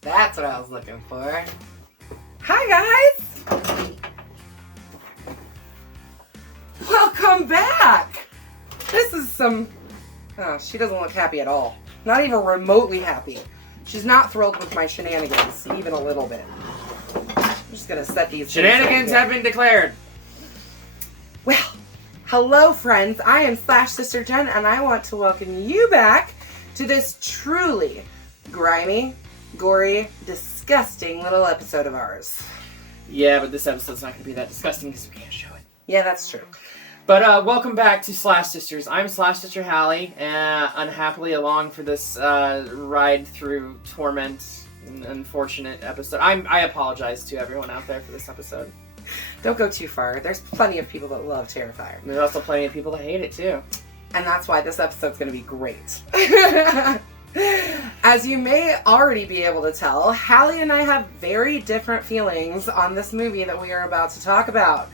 That's what I was looking for. Hi, guys! Welcome back! This is some... Oh, she doesn't look happy at all. Not even remotely happy. She's not thrilled with my shenanigans, even a little bit. I'm just gonna set these... Shenanigans have been declared! Well, hello, friends. I am Sister Jen, and I want to welcome you back to this truly grimy, gory, disgusting little episode of ours. Yeah, but this episode's not going to be that disgusting because we can't show it. Yeah, that's true. But welcome back to Slash Sisters. I'm Slash Sister Hallie, unhappily along for this ride through torment, unfortunate episode. I apologize to everyone out there for this episode. Don't go too far. There's plenty of people that love Terrifier. There's also plenty of people that hate it, too. And that's why this episode's going to be great. As you may already be able to tell, Hallie and I have very different feelings on this movie that we are about to talk about.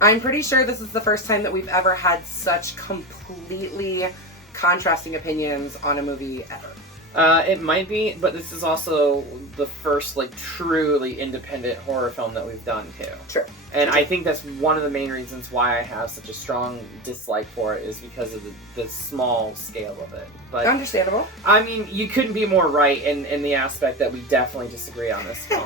I'm pretty sure this is the first time that we've ever had such completely contrasting opinions on a movie ever. It might be, but this is also the first, truly independent horror film that we've done, too. True. And I think that's one of the main reasons why I have such a strong dislike for it, is because of the small scale of it. But understandable. I mean, you couldn't be more right in the aspect that we definitely disagree on this film.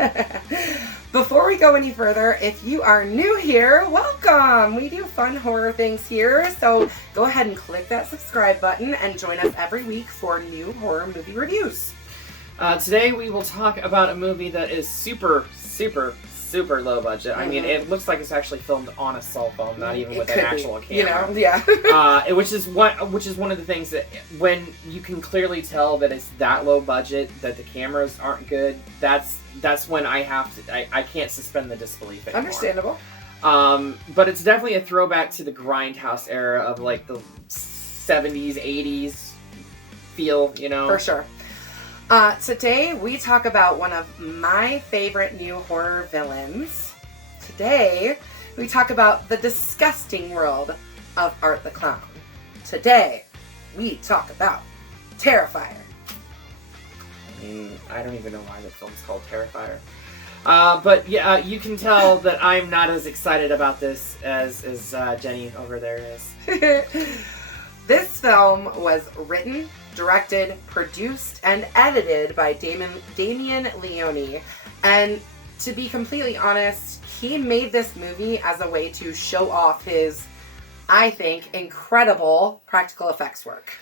Before we go any further, if you are new here, welcome! We do fun horror things here, so go ahead and click that subscribe button and join us every week for new horror movie reviews. Today we will talk about a movie that is super low budget. Mm-hmm. I mean, it looks like it's actually filmed on a cell phone, not even with an actual camera. Yeah. Which is one of the things that, when you can clearly tell that it's that low budget, that the cameras aren't good, that's when I can't suspend the disbelief anymore. Understandable. But it's definitely a throwback to the Grindhouse era of the 70s, 80s feel, you know? For sure. Today we talk about one of my favorite new horror villains. Today we talk about the disgusting world of Art the Clown. Today we talk about Terrifier. I mean, I don't even know why the film's called Terrifier. But yeah, you can tell that I'm not as excited about this as Jenny over there is. This film was written, directed, produced, and edited by Damien Leone. And to be completely honest, he made this movie as a way to show off his, I think, incredible practical effects work.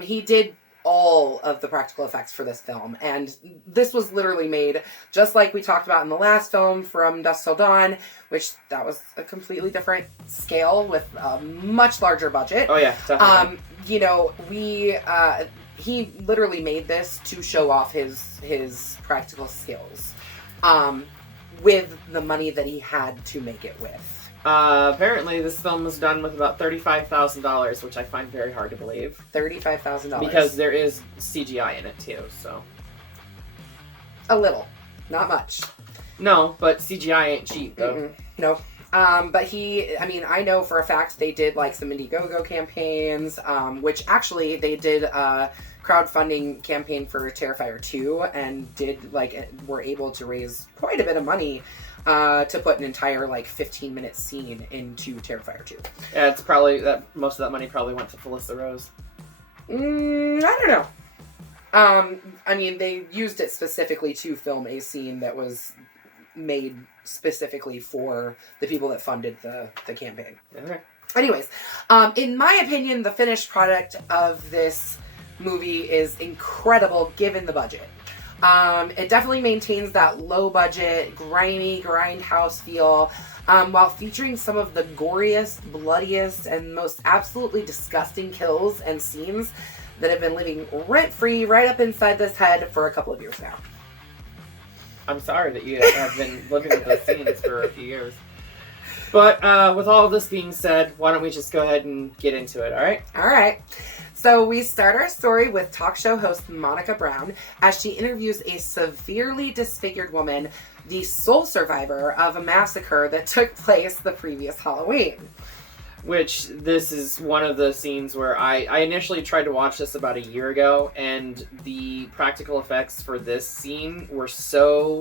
He did all of the practical effects for this film, and this was literally made just like we talked about in the last film, From Dusk Till Dawn, which that was a completely different scale with a much larger budget. Oh yeah, definitely. He literally made this to show off his practical skills with the money that he had to make it with. Apparently this film was done with about $35,000, which I find very hard to believe. $35,000. Because there is CGI in it too, so. A little. Not much. No, but CGI ain't cheap, though. No. But I know for a fact they did some Indiegogo campaigns, which actually they did a crowdfunding campaign for Terrifier 2 and were able to raise quite a bit of money to put an entire 15-minute scene into Terrifier 2. Yeah, it's probably that most of that money probably went to Felissa Rose. I don't know. They used it specifically to film a scene that was made specifically for the people that funded the campaign. Okay. Anyways, in my opinion, the finished product of this movie is incredible given the budget. It definitely maintains that low-budget, grimy, grindhouse feel, while featuring some of the goriest, bloodiest, and most absolutely disgusting kills and scenes that have been living rent-free right up inside this head for a couple of years now. I'm sorry that you have been living with those scenes for a few years. But with all of this being said, why don't we just go ahead and get into it, all right? All right. So we start our story with talk show host Monica Brown as she interviews a severely disfigured woman, the sole survivor of a massacre that took place the previous Halloween. Which, this is one of the scenes where I initially tried to watch this about a year ago, and the practical effects for this scene were so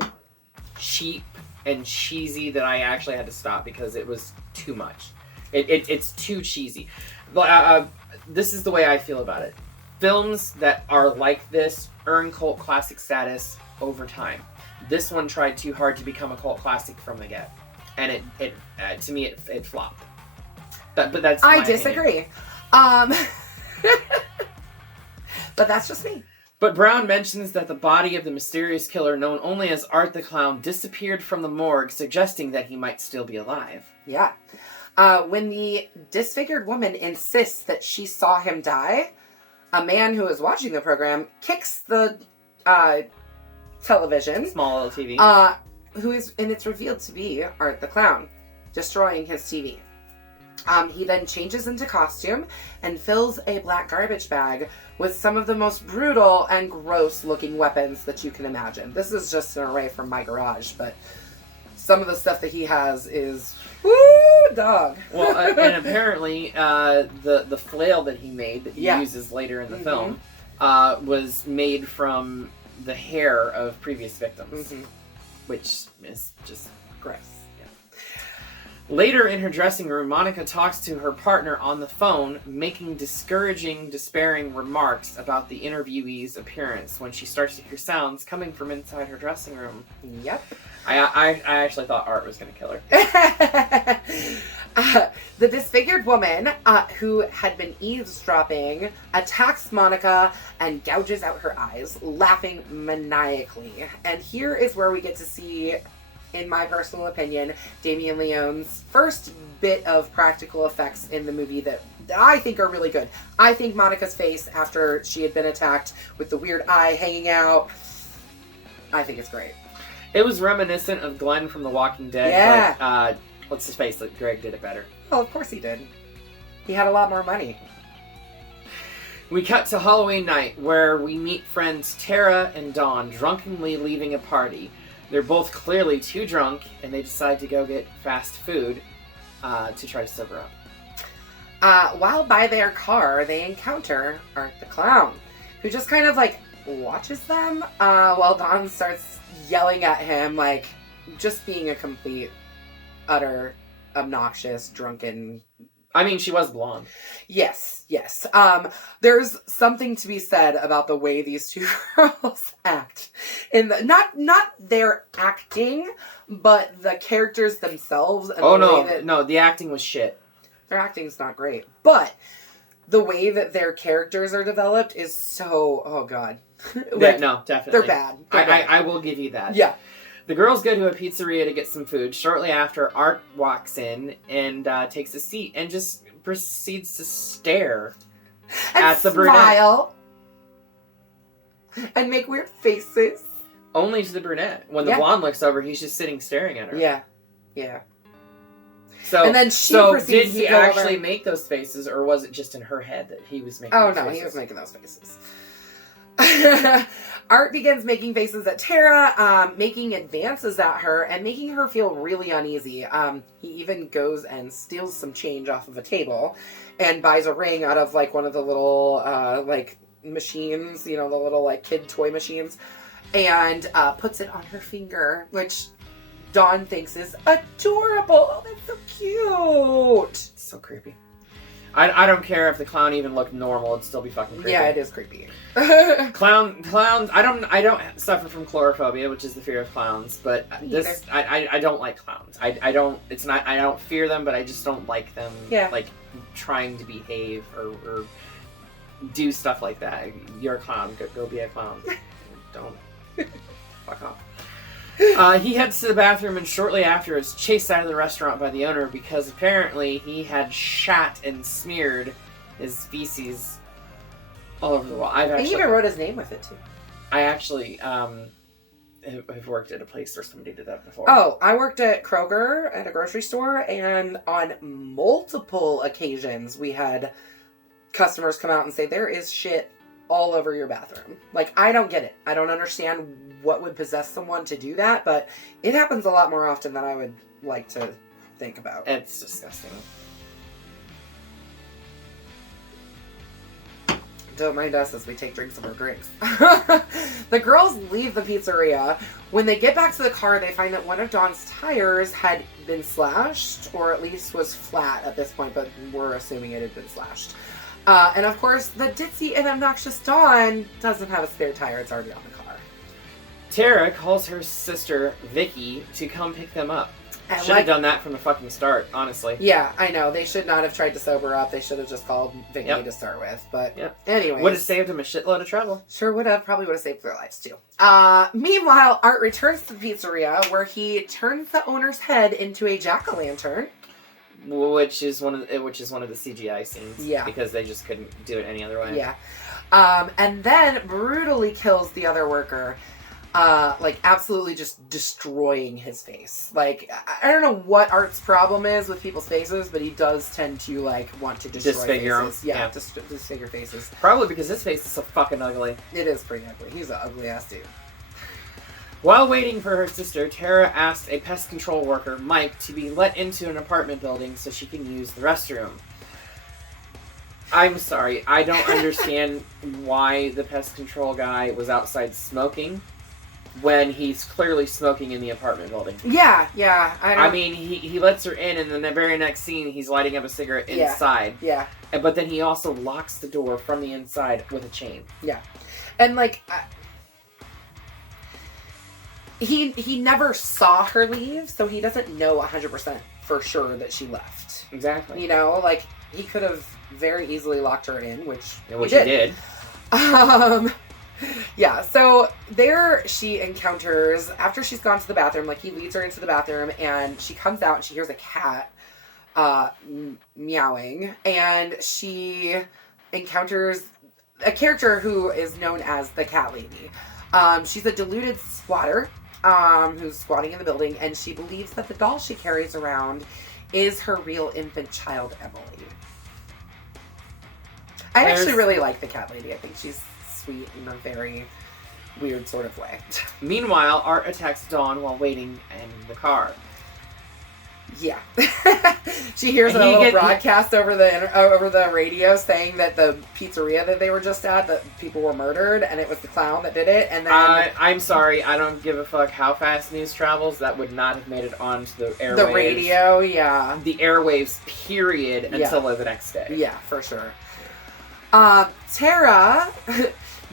cheap and cheesy that I actually had to stop because it was too much. It's too cheesy. But this is the way I feel about it. Films that are like this earn cult classic status over time. This one tried too hard to become a cult classic from the get, and it to me it flopped. But that's I disagree. But that's just me. But Brown mentions that the body of the mysterious killer, known only as Art the Clown, disappeared from the morgue, suggesting that he might still be alive. Yeah. When the disfigured woman insists that she saw him die, a man who is watching the program kicks the television. Small little TV. And it's revealed to be Art the Clown, destroying his TV. He then changes into costume and fills a black garbage bag with some of the most brutal and gross looking weapons that you can imagine. This is just an array from my garage, but some of the stuff that he has is woo dog. Well, and apparently the flail that he made that he uses later in the film was made from the hair of previous victims, which is just gross. Later in her dressing room, Monica talks to her partner on the phone, making discouraging, despairing remarks about the interviewee's appearance when she starts to hear sounds coming from inside her dressing room. Yep. I actually thought Art was going to kill her. The disfigured woman, who had been eavesdropping, attacks Monica and gouges out her eyes, laughing maniacally. And here is where we get to see, in my personal opinion, Damien Leone's first bit of practical effects in the movie that I think are really good. I think Monica's face after she had been attacked with the weird eye hanging out, I think it's great. It was reminiscent of Glenn from The Walking Dead. Yeah. But, what's his face? Like, Greg did it better. Oh, of course he did. He had a lot more money. We cut to Halloween night, where we meet friends Tara and Dawn drunkenly leaving a party. They're both clearly too drunk, and they decide to go get fast food to try to sober up. While by their car, they encounter Art the Clown, who just kind of, like, watches them while Dawn starts yelling at him, like, just being a complete, utter, obnoxious, drunken... I mean, she was blonde. Yes. There's something to be said about the way these two girls act. Not their acting, but the characters themselves. And no, the acting was shit. Their acting's not great. But the way that their characters are developed is so... Oh, God. No, definitely. They're bad. I will give you that. Yeah. The girls go to a pizzeria to get some food. Shortly after, Art walks in and takes a seat and just proceeds to stare at the brunette. Smile. And make weird faces. Only to the brunette. When the blonde looks over, he's just sitting staring at her. Yeah. So, and then she did he actually make those faces, or was it just in her head that he was making those faces? He was making those faces. Art begins making faces at Tara, making advances at her, and making her feel really uneasy. He even goes and steals some change off of a table and buys a ring out of, like, one of the little, machines, the little, like, kid toy machines, and puts it on her finger, which Dawn thinks is adorable. Oh, that's so cute. It's so creepy. I don't care if the clown even looked normal; it'd still be fucking creepy. Yeah, it is creepy. Clowns. I don't suffer from chlorophobia, which is the fear of clowns. But I don't like clowns. I don't fear them, but I just don't like them. Yeah. Like trying to behave or do stuff like that. You're a clown. Go be a clown. Don't fuck off. He heads to the bathroom and shortly after is chased out of the restaurant by the owner because apparently he had shat and smeared his feces all over the wall. He even wrote his name with it too. I actually have worked at a place where somebody did that before. Oh, I worked at Kroger at a grocery store, and on multiple occasions we had customers come out and say, there is shit all over your bathroom. Like, I don't get it. I don't understand what would possess someone to do that, but it happens a lot more often than I would like to think about. It's disgusting. Don't mind us as we take drinks of our drinks. The girls leave the pizzeria. When they get back to the car, they find that one of Dawn's tires had been slashed, or at least was flat at this point, but we're assuming it had been slashed. And of course, the ditzy and obnoxious Dawn doesn't have a spare tire. It's already on the car. Tara calls her sister, Vicky, to come pick them up. Should have done that from the fucking start, honestly. Yeah, I know. They should not have tried to sober up. They should have just called Vicky to start with. But anyway. Would have saved them a shitload of trouble. Sure would have. Probably would have saved their lives, too. Meanwhile, Art returns to the pizzeria, where he turns the owner's head into a jack-o'-lantern. Which is one of the CGI scenes. Yeah. Because they just couldn't do it any other way. Yeah. And then brutally kills the other worker. Absolutely just destroying his face. Like, I don't know what Art's problem is with people's faces, but he does tend to, want to destroy disfigure faces. them. Yeah. Disfigure faces. Probably because his face is so fucking ugly. It is pretty ugly. He's an ugly-ass dude. While waiting for her sister, Tara asks a pest control worker, Mike, to be let into an apartment building so she can use the restroom. I'm sorry, I don't understand why the pest control guy was outside smoking when he's clearly smoking in the apartment building. Yeah. I mean, he lets her in, and then the very next scene, he's lighting up a cigarette inside. Yeah. But then he also locks the door from the inside with a chain. Yeah. And, he never saw her leave, so he doesn't know 100% for sure that she left. Exactly. He could have very easily locked her in, which he did. Yeah, so there she encounters, after she's gone to the bathroom, he leads her into the bathroom, and she comes out and she hears a cat meowing, and she encounters a character who is known as the Cat Lady. She's a deluded squatter who's squatting in the building, and she believes that the doll she carries around is her real infant child, Emily. I actually really like the Cat Lady. I think she's sweet in a very weird sort of way. Meanwhile, Art attacks Dawn while waiting in the car. Yeah. She hears a little broadcast over the radio saying that the pizzeria that they were just at, that people were murdered, and it was the clown that did it. And then I'm sorry, I don't give a fuck how fast news travels. That would not have made it onto the airwaves. The radio, yeah. The airwaves, period, until the next day. Yeah, for sure. Tara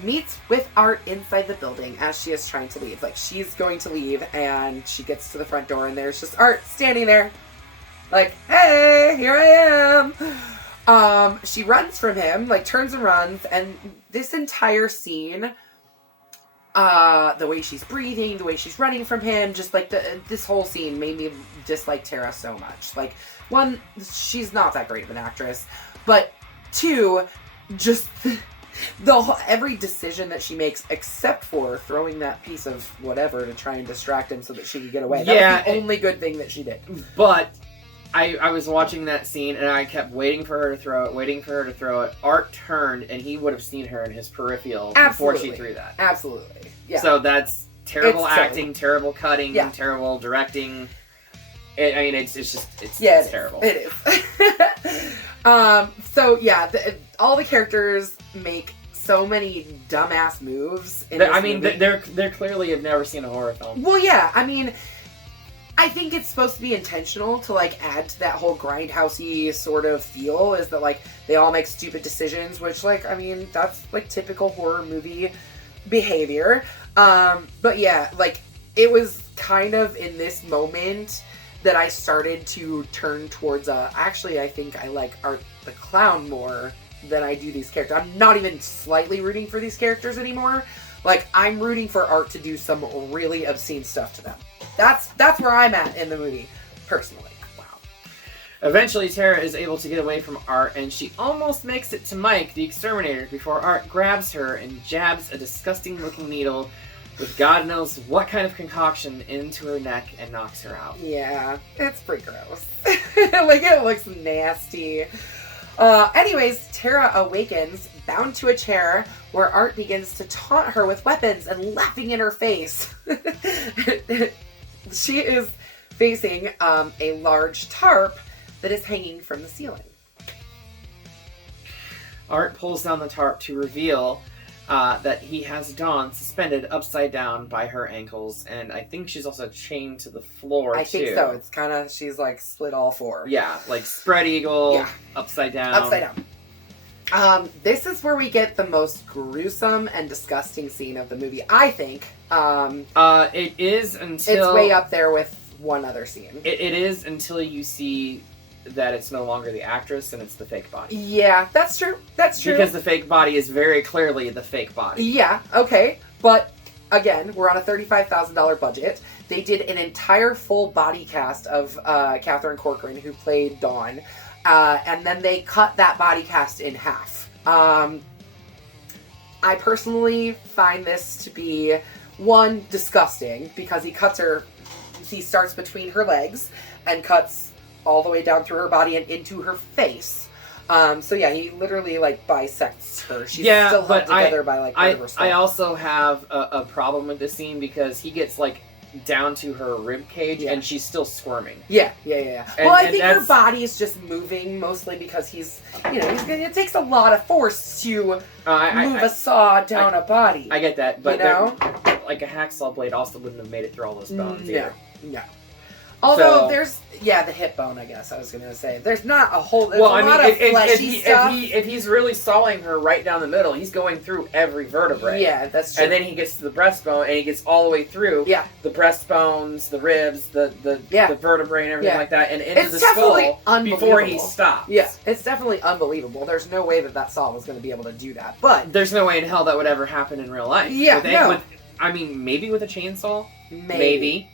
meets with Art inside the building as she is trying to leave. She's going to leave, and she gets to the front door, and there's just Art standing there. Hey, here I am. She runs from him, turns and runs, and this entire scene, the way she's breathing, the way she's running from him, just this whole scene made me dislike Tara so much. One, she's not that great of an actress, but two, just every decision that she makes, except for throwing that piece of whatever to try and distract him so that she could get away. That was the only good thing that she did. But I was watching that scene, and I kept waiting for her to throw it. Art turned, and he would have seen her in his peripheral before she threw that. Absolutely. Yeah. So that's terrible acting, terrible cutting, terrible directing. It's terrible. It is. All the characters make so many dumbass moves in this movie. They're clearly have never seen a horror film. Well, yeah, I think it's supposed to be intentional to add to that whole grindhousey sort of feel, is that they all make stupid decisions, which that's typical horror movie behavior. But yeah, it was kind of in this moment that I started to turn towards actually I think I like Art the Clown more than I do these characters. I'm not even slightly rooting for these characters anymore. I'm rooting for Art to do some really obscene stuff to them. That's where I'm at in the movie, personally. Wow. Eventually, Tara is able to get away from Art, and she almost makes it to Mike, the exterminator, before Art grabs her and jabs a disgusting-looking needle with God knows what kind of concoction into her neck and knocks her out. Yeah, it's pretty gross. Like, it looks nasty. Anyways, Tara awakens, bound to a chair, where Art begins to taunt her with weapons and laughing in her face. She is facing a large tarp that is hanging from the ceiling. Art pulls down the tarp to reveal that he has Dawn suspended upside down by her ankles, and I think she's also chained to the floor, too. I think so. It's kind of, she's like split all four. Yeah, like spread eagle, upside down. Upside down. This is where we get the most gruesome and disgusting scene of the movie, I think. It is until... It's way up there with one other scene. It is until you see that it's no longer the actress and it's the fake body. Yeah, that's true. That's true. Because the fake body is very clearly the fake body. Yeah, okay. But, again, we're on a $35,000 budget. They did an entire full body cast of Catherine Corcoran, who played Dawn. And then they cut that body cast in half. I personally find this to be, one, disgusting, because he starts between her legs and cuts all the way down through her body and into her face. So yeah, he literally like bisects her. She's still held together by like part of her skull. I also have a problem with this scene because he gets like down to her rib cage and she's still squirming. Yeah. Well, I think her body is just moving mostly because it takes a lot of force to move a saw down a body. I get that, but like a hacksaw blade also wouldn't have made it through all those bones either. No. Although there's the hip bone, I guess I was gonna say. There's not a whole. There's a lot of fleshy stuff. If he's really sawing her right down the middle, he's going through every vertebrae. Yeah, that's true. And then he gets to the breastbone, and he gets all the way through. Yeah. The breastbones, the ribs, the vertebrae, and everything like that, and into the skull before he stops. Yeah, it's definitely unbelievable. There's no way that saw was going to be able to do that. But there's no way in hell that would ever happen in real life. Yeah, maybe with a chainsaw. Maybe.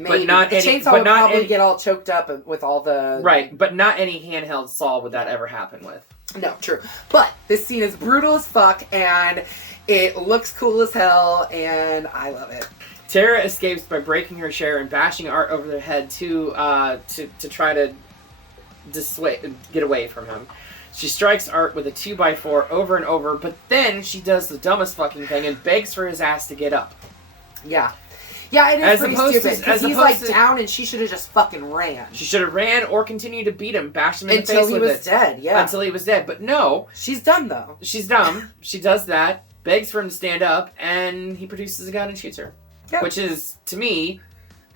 But not the chainsaw would probably get all choked up with all the... Right, but not any handheld saw would that ever happen with. No, true. But this scene is brutal as fuck, and it looks cool as hell, and I love it. Tara escapes by breaking her chair and bashing Art over the head to try to get away from him. She strikes Art with a 2x4 over and over, but then she does the dumbest fucking thing and begs for his ass to get up. Yeah. Yeah, it is pretty stupid, because he's like down and she should have just fucking ran. She should have ran or continued to beat him, bash him in the face with it. Until he was dead, yeah. Until he was dead, but no. She's dumb, though. She's dumb. She does that, begs for him to stand up, and he produces a gun and shoots her. Yep. Which is, to me,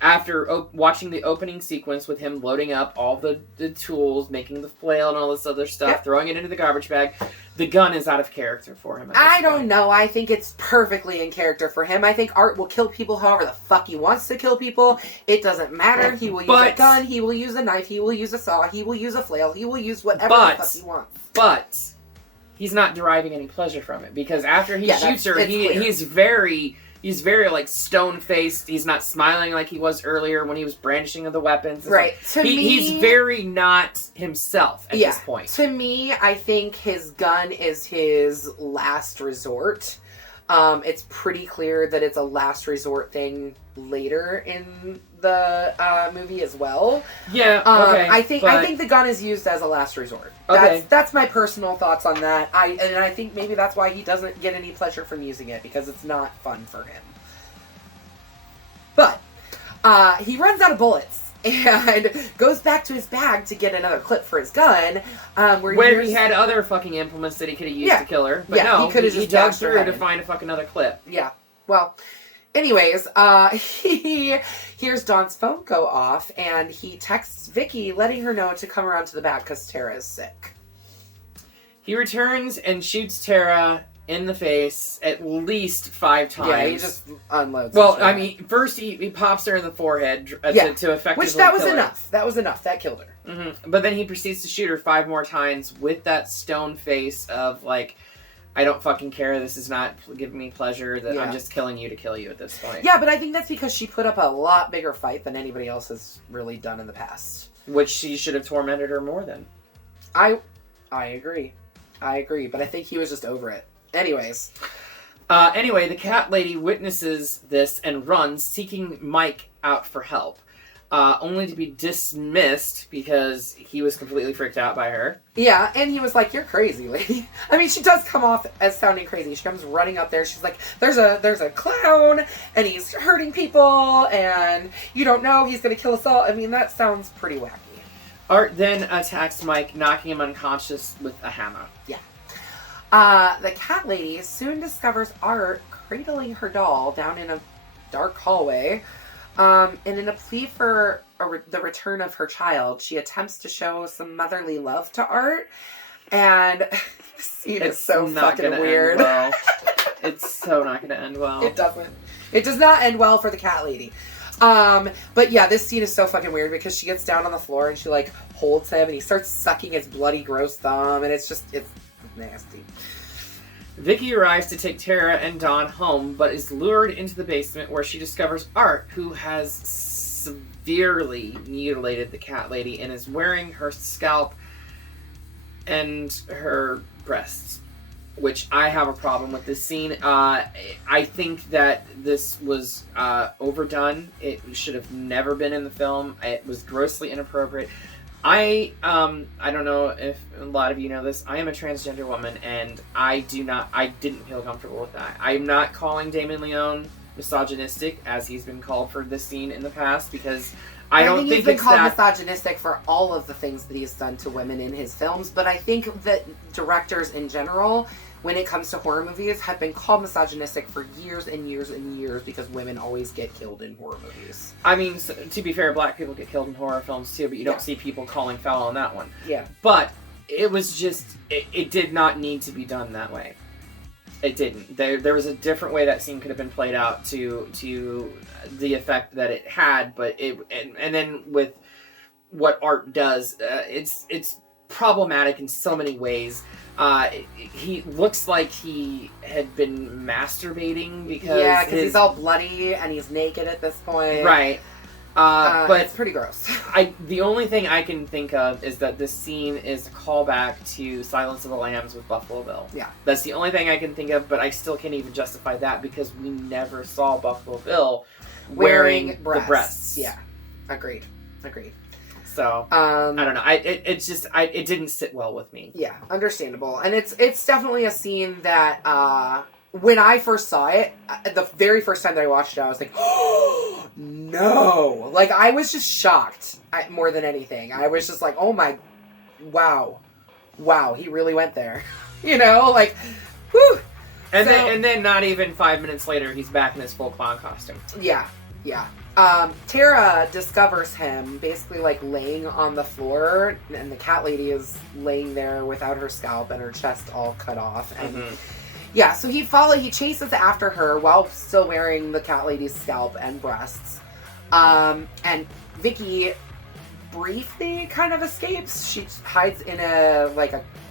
after watching the opening sequence with him loading up all the tools, making the flail and all this other stuff, throwing it into the garbage bag, the gun is out of character for him. I don't know. I think it's perfectly in character for him. I think Art will kill people however the fuck he wants to kill people. It doesn't matter. He will use a gun. He will use a knife. He will use a saw. He will use a flail. He will use whatever the fuck he wants. But he's not deriving any pleasure from it, because after he shoots her, he's very like stone-faced. He's not smiling like he was earlier when he was brandishing of the weapons. Right. He's very not himself at this point. To me, I think his gun is his last resort. It's pretty clear that it's a last resort thing later in the movie as well. Yeah. Okay. I think the gun is used as a last resort. Okay. That's my personal thoughts on that. I think maybe that's why he doesn't get any pleasure from using it, because it's not fun for him. But he runs out of bullets and goes back to his bag to get another clip for his gun. Where he had other fucking implements that he could have used to kill her. But no, he dug through to find a fucking other clip. Yeah. Well, anyways, he hears Dawn's phone go off, and he texts Vicky letting her know to come around to the back because Tara is sick. He returns and shoots Tara in the face at least 5 times. Yeah, he just unloads. Well, I mean, first he pops her in the forehead to effectively which that was kill her. enough. That was enough. That killed her. Mm-hmm. But then he proceeds to shoot her 5 more times with that stone face of like, I don't fucking care. This is not giving me pleasure. That I'm just killing you to kill you at this point. Yeah, but I think that's because she put up a lot bigger fight than anybody else has really done in the past. Which she should have tormented her more than. I agree. But I think he was just over it. Anyways, Anyway, the cat lady witnesses this and runs, seeking Mike out for help. Only to be dismissed because he was completely freaked out by her. Yeah, and he was like, "You're crazy, lady." I mean, she does come off as sounding crazy. She comes running up there. She's like, "There's a clown, and he's hurting people, and you don't know he's gonna kill us all." I mean, that sounds pretty wacky. Art then attacks Mike, knocking him unconscious with a hammer. Yeah. The cat lady soon discovers Art cradling her doll down in a dark hallway. And in a plea for the return of her child, she attempts to show some motherly love to Art. And the scene is so fucking weird. Well. It's so not going to end well. It doesn't. It does not end well for the cat lady. But yeah, this scene is so fucking weird because she gets down on the floor and she like holds him and he starts sucking his bloody gross thumb and it's nasty. Vicky arrives to take Tara and Dawn home, but is lured into the basement where she discovers Art, who has severely mutilated the cat lady and is wearing her scalp and her breasts, which I have a problem with this scene. I think that this was overdone. It should have never been in the film. It was grossly inappropriate. I don't know if a lot of you know this. I am a transgender woman, and I didn't feel comfortable with that. I'm not calling Damien Leone misogynistic, as he's been called for this scene in the past, because I don't think he's been it's called that misogynistic for all of the things that he's done to women in his films, but I think that directors in general, when it comes to horror movies, have been called misogynistic for years and years and years because women always get killed in horror movies. I mean, to be fair, black people get killed in horror films too, but you don't see people calling foul on that one. Yeah. But it was just, it did not need to be done that way. It didn't. There was a different way that scene could have been played out to the effect that it had, but and then with what Art does, it's problematic in so many ways. He looks like he had been masturbating because he's all bloody and he's naked at this point. Right. But it's pretty gross. The only thing I can think of is that this scene is a callback to Silence of the Lambs with Buffalo Bill. Yeah. That's the only thing I can think of, but I still can't even justify that because we never saw Buffalo Bill wearing the breasts. Yeah. Agreed. So I don't know. It didn't sit well with me. Yeah, understandable. And it's definitely a scene that when I first saw it, the very first time that I watched it, I was like, oh, no. Like, I was just shocked more than anything. I was just like, oh my, wow, he really went there. You know, like, whew. And then not even 5 minutes later, he's back in his full clown costume. Yeah. Tara discovers him basically like laying on the floor, and the cat lady is laying there without her scalp and her chest all cut off. And yeah, so he chases after her while still wearing the cat lady's scalp and breasts. And Vicky briefly kind of escapes. She hides in a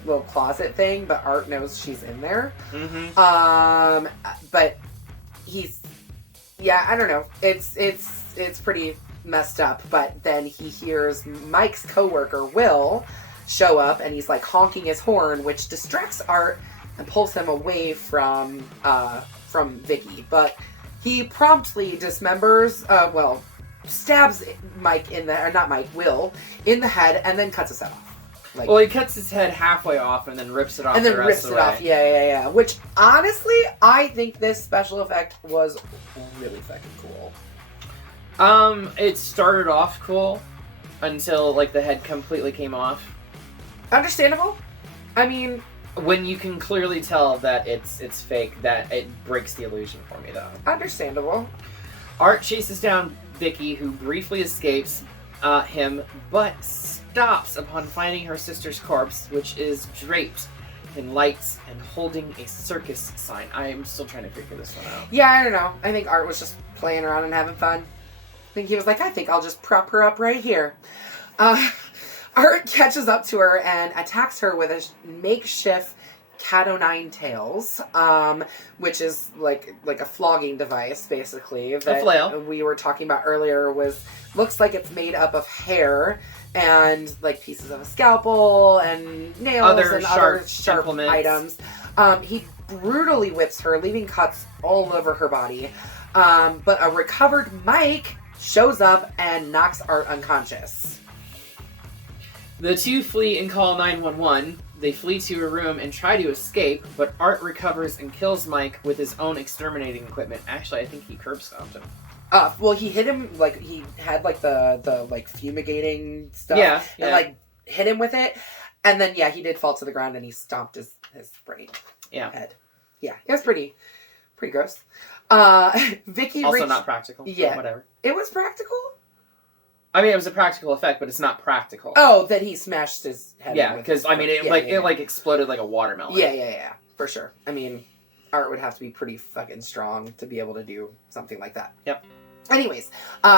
little closet thing, but Art knows she's in there. But I don't know. It's pretty messed up. But then he hears Mike's coworker Will show up, and he's like honking his horn, which distracts Art and pulls him away from Vicky. But he promptly dismembers, stabs Will in the head, and then cuts his head off. He cuts his head halfway off and then rips it off. And then rips it off. Yeah. Which, honestly, I think this special effect was really fucking cool. It started off cool until, the head completely came off. Understandable. I mean, when you can clearly tell that it's fake, that it breaks the illusion for me, though. Understandable. Art chases down Vicky, who briefly escapes him, but stops upon finding her sister's corpse, which is draped in lights and holding a circus sign. I am still trying to figure this one out. Yeah, I don't know. I think Art was just playing around and having fun. I think he was like, I think I'll just prop her up right here. Art catches up to her and attacks her with a makeshift cat o' nine tails, which is like a flogging device, basically. That a flail. We were talking about earlier looks like it's made up of hair and like pieces of a scalpel and nails Other and sharp other sharp implements. items. He brutally whips her, leaving cuts all over her body. But a recovered Mike shows up and knocks Art unconscious. The two flee and call 911. They flee to a room and try to escape, but Art recovers and kills Mike with his own exterminating equipment. Actually, I think he curb stomped him. Well, he hit him, like, he had, like, the like, fumigating stuff. Yeah. And, like, hit him with it. And then, yeah, he did fall to the ground and he stomped his brain. Yeah. Head. Yeah. It was pretty gross. Vicky Also not practical. Yeah. Whatever. It was practical? I mean, it was a practical effect, but it's not practical. Oh, that he smashed his head. Yeah, because, I mean, it exploded like a watermelon. Yeah. For sure. I mean, Art would have to be pretty fucking strong to be able to do something like that. Yep. Anyways,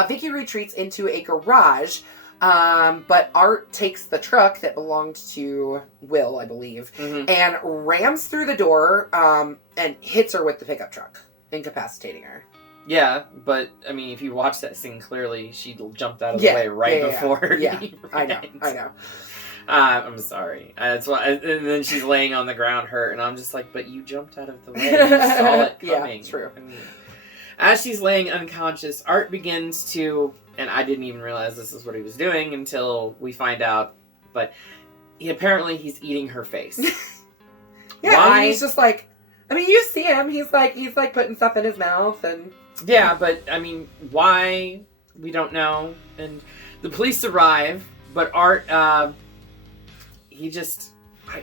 Vicky retreats into a garage, but Art takes the truck that belonged to Will, I believe, and rams through the door and hits her with the pickup truck, incapacitating her. Yeah, but, I mean, if you watch that scene clearly, she jumped out of the way before. Yeah, he I ran. know. I'm sorry. That's why, and then she's laying on the ground hurt, and I'm just like, but you jumped out of the way. You saw it coming. Yeah, true. I mean, as she's laying unconscious, Art begins to, and I didn't even realize this is what he was doing until we find out, but apparently he's eating her face. Yeah, Why? I mean, he's just like, I mean, you see him. He's like putting stuff in his mouth and. Yeah, but, I mean, why? We don't know. And the police arrive, but Art, he just...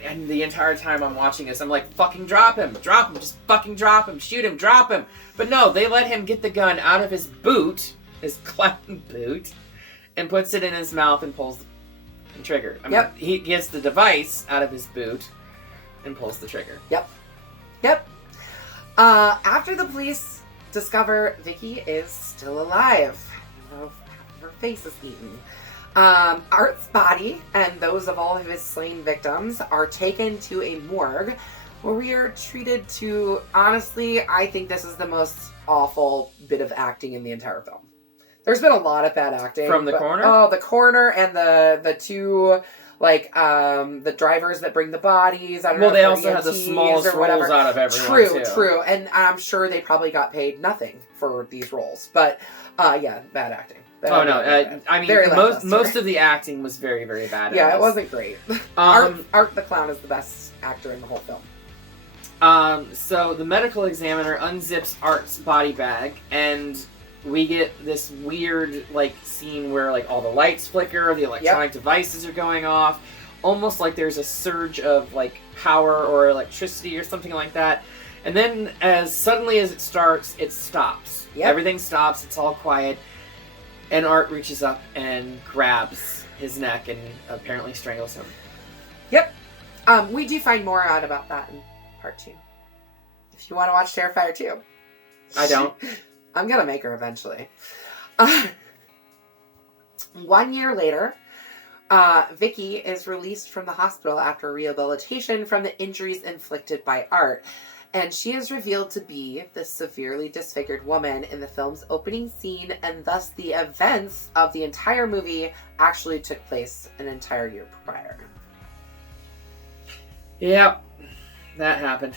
And the entire time I'm watching this, I'm like, fucking drop him, just fucking drop him, shoot him, drop him. But no, they let him get the gun out of his boot, his clown boot, and puts it in his mouth and pulls the trigger. I mean, he gets the device out of his boot and pulls the trigger. Yep. After the police discover Vicky is still alive. Her face is eaten. Art's body and those of all of his slain victims are taken to a morgue where we are treated to, honestly, I think this is the most awful bit of acting in the entire film. There's been a lot of bad acting. From the coroner? Oh, the coroner and the two, like, the drivers that bring the bodies. I don't know. Well, they also had the smallest roles out of everyone, True. And I'm sure they probably got paid nothing for these roles. But, yeah, bad acting. I mean, most of the acting was very, very bad. Yeah, it wasn't great. Art the Clown is the best actor in the whole film. So the medical examiner unzips Art's body bag, and we get this weird, like, scene where, like, all the lights flicker, the electronic devices are going off, almost like there's a surge of, like, power or electricity or something like that. And then, as suddenly as it starts, it stops. Yep. Everything stops, it's all quiet, and Art reaches up and grabs his neck and apparently strangles him. Yep. We do find more out about that in part 2. If you want to watch Terrifier 2. I don't. I'm going to make her eventually. 1 year later, Vicky is released from the hospital after rehabilitation from the injuries inflicted by Art. And she is revealed to be the severely disfigured woman in the film's opening scene, and thus the events of the entire movie actually took place an entire year prior. Yep, that happened.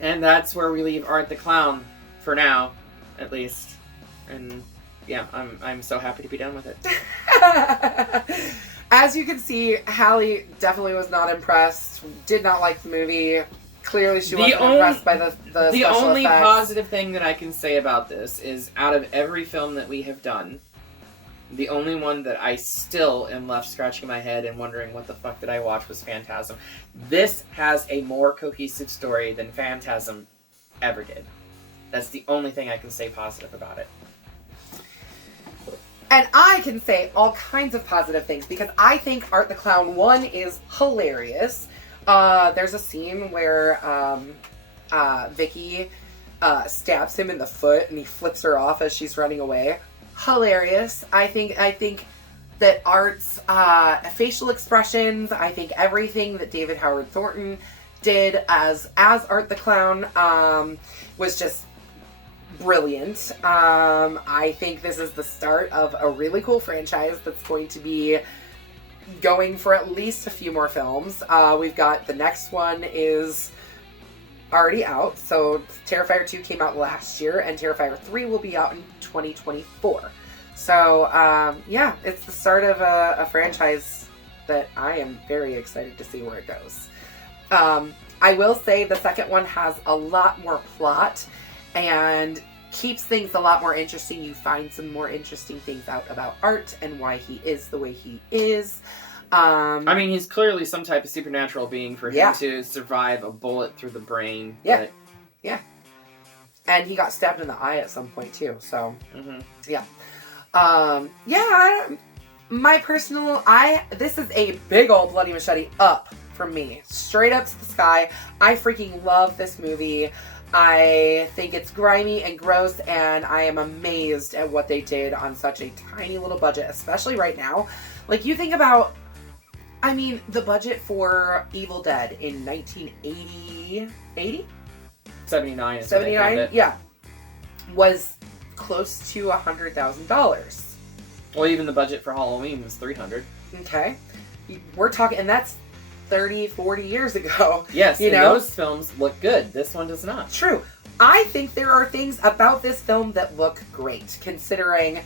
And that's where we leave Art the Clown, for now, at least. And yeah, I'm so happy to be done with it. As you can see, Hallie definitely was not impressed, did not like the movie. Clearly she wasn't impressed by the special only effects. positive thing that I can say about this is, out of every film that we have done, the only one that I still am left scratching my head and wondering what the fuck did I watch was Phantasm. This has a more cohesive story than Phantasm ever did. That's the only thing I can say positive about it. And I can say all kinds of positive things because I think Art the Clown 1 is hilarious. There's a scene where Vicky stabs him in the foot and he flips her off as she's running away. Hilarious. I think that Art's facial expressions, I think everything that David Howard Thornton did as Art the Clown was just brilliant. I think this is the start of a really cool franchise that's going to be going for at least a few more films. We've got the next one is already out. So Terrifier 2 came out last year, and Terrifier 3 will be out in 2024. So, yeah, it's the start of a franchise that I am very excited to see where it goes. I will say the second one has a lot more plot and keeps things a lot more interesting. You find some more interesting things out about Art and why he is the way he is. I mean, he's clearly some type of supernatural being for him Yeah. to survive a bullet through the brain. Yeah. But... Yeah. And he got stabbed in the eye at some point, too. So, yeah. My personal, this is a big old bloody machete up from me. Straight up to the sky. I freaking love this movie. I think it's grimy and gross, and I am amazed at what they did on such a tiny little budget, especially right now. Like, you think about, I mean, the budget for Evil Dead in 1980, 79 is 79, yeah, was close to $100,000. Well, even the budget for Halloween was $300. Okay. We're talking, and that's 30, 40 years ago. Yes, you and know? those films look good. This one does not. True. I think there are things about this film that look great, considering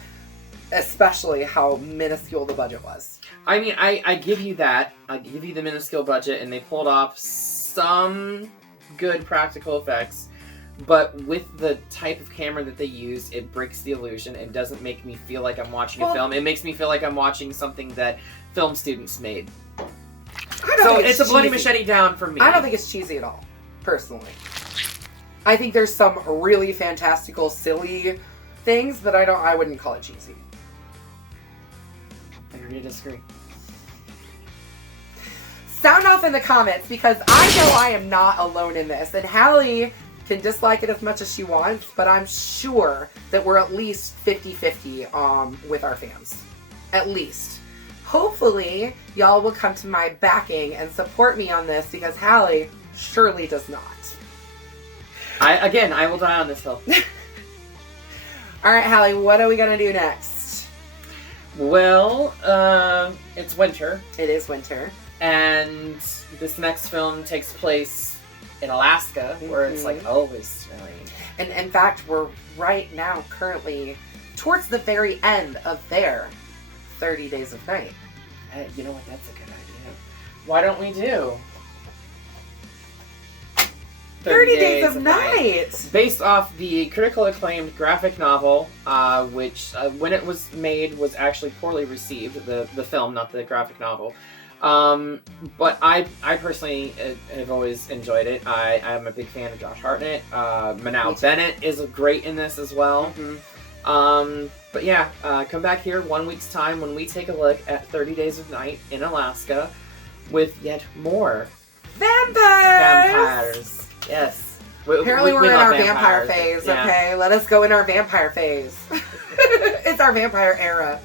especially how minuscule the budget was. I mean, I give you that. I give you the minuscule budget, and they pulled off some good practical effects. But with the type of camera that they used, it breaks the illusion. It doesn't make me feel like I'm watching a film. It makes me feel like I'm watching something that film students made. So it's a bloody machete down for me. I don't think it's cheesy at all, personally. I think there's some really fantastical, silly things, but I wouldn't call it cheesy. I agree to disagree. Sound off in the comments, because I know I am not alone in this. And Hallie can dislike it as much as she wants, but I'm sure that we're at least 50-50 with our fans. At least. Hopefully, y'all will come to my backing and support me on this, because Hallie surely does not. I will die on this hill. Alright, Hallie, what are we going to do next? Well, it's winter. It is winter. And this next film takes place in Alaska, where it's like always snowing. And in fact, we're right now currently towards the very end of their 30 Days of Night. Hey, you know what? That's a good idea. Why don't we do 30 Days of Night! Based off the critically acclaimed graphic novel, which when it was made was actually poorly received, the film, not the graphic novel. But I personally have always enjoyed it. I'm a big fan of Josh Hartnett. Manow Bennett is great in this as well. But yeah, come back here 1 week's time when we take a look at 30 Days of Night in Alaska with yet more vampires. Yes. Apparently we're in love our vampire phase, yeah. Okay? Let us go in our vampire phase. It's our vampire era.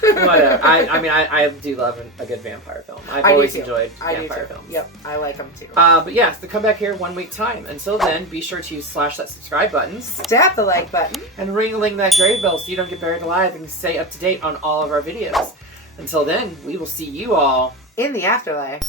Whatever. I do love a good vampire film. I've always enjoyed vampire films. Yep, I like them too. But yeah, so come back here 1 week time. Until then, be sure to slash that subscribe button. Tap the like button. And ring that grave bell so you don't get buried alive and stay up to date on all of our videos. Until then, we will see you all in the afterlife.